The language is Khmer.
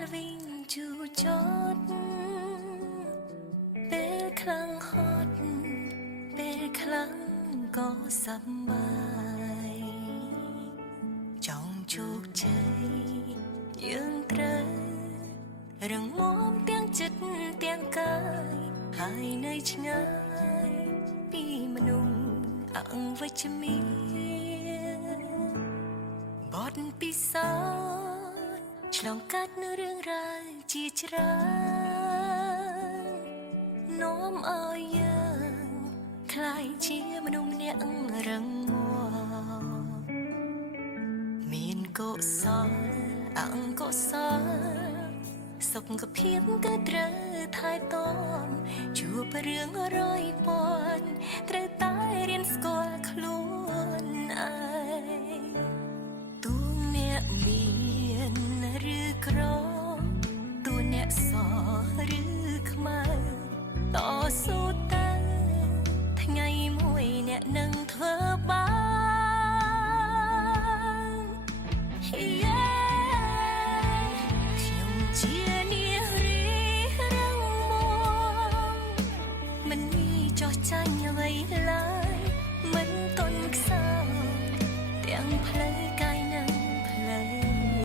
ละวิ่งจูจดពេលខ្លាំងហត់ពេលខ្លាំងក៏សប្បាយចង់ជោគជ័យយើងត្រូវរឹងមាំទាំងចិត្តទាំងកាយហើយនៅឆ្ងាយពីមនុស្សអង្វិជ្ជមានបទពិសោធន៍ឆ្លងកាត់នូវរឿងរ៉ាវជាច្រើននាំឲ្យយើងក្លាយជាមនុស្សម្នាក់រឹងមាំមានកុសលអង្គុសលសុខភាពក៏ត្រូវថែទាំជួបរឿងរយពាន់ត្រូវតែរៀនស្គាល់ខ្លួនឯងទូអ្នកមានឬក្រទូអ្នកសឬខ្មៅតស៊ូទៅថ្ងៃមួយអ្នកនឹងធ្វើបានខ្ញុំជានារីរឹងមាំមិនមានចោះចាញ់អ្វីឡើយ